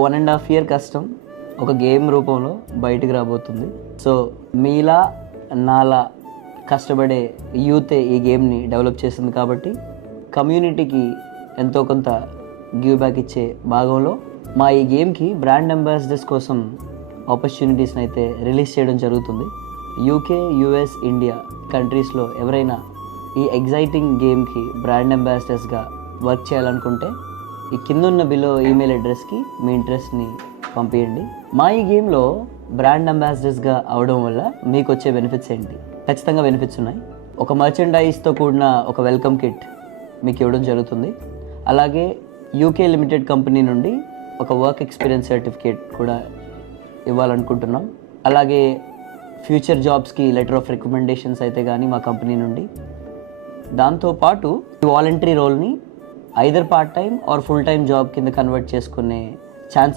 1.5 year కష్టం ఒక game రూపంలో బయటికి రాబోతుంది. సో మీలా నాలా కష్టపడే యూతే ఈ గేమ్ని డెవలప్ చేసింది కాబట్టి కమ్యూనిటీకి ఎంతో కొంత గివ్ బ్యాక్ ఇచ్చే భాగంలో మా ఈ గేమ్కి బ్రాండ్ అంబాసిడర్స్ కోసం ఆపర్చునిటీస్ని అయితే రిలీజ్ చేయడం జరుగుతుంది. యూకే, యుఎస్, ఇండియా కంట్రీస్లో ఎవరైనా ఈ ఎగ్జైటింగ్ గేమ్కి బ్రాండ్ అంబాసిడర్స్గా వర్క్ చేయాలనుకుంటే ఈ కిందున్న బిలో ఈమెయిల్ అడ్రస్కి మీ ఇంట్రెస్ట్ని పంపించండి. మా ఈ గేమ్లో బ్రాండ్ అంబాసిడర్స్గా అవడం వల్ల మీకు వచ్చే బెనిఫిట్స్ ఏంటి? ఖచ్చితంగా బెనిఫిట్స్ ఉన్నాయి. ఒక మర్చెండైజ్తో కూడిన ఒక వెల్కమ్ కిట్ మీకు ఇవ్వడం జరుగుతుంది. అలాగే యూకే లిమిటెడ్ కంపెనీ నుండి ఒక వర్క్ ఎక్స్పీరియన్స్ సర్టిఫికేట్ కూడా ఇవ్వాలనుకుంటున్నాం. అలాగే ఫ్యూచర్ జాబ్స్కి లెటర్ ఆఫ్ రికమెండేషన్స్ అయితే కానీ మా కంపెనీ నుండి. దాంతోపాటు ఈ వాలంటరీ రోల్ని either part time or full time job కింద కన్వర్ట్ చేసుకునే ఛాన్స్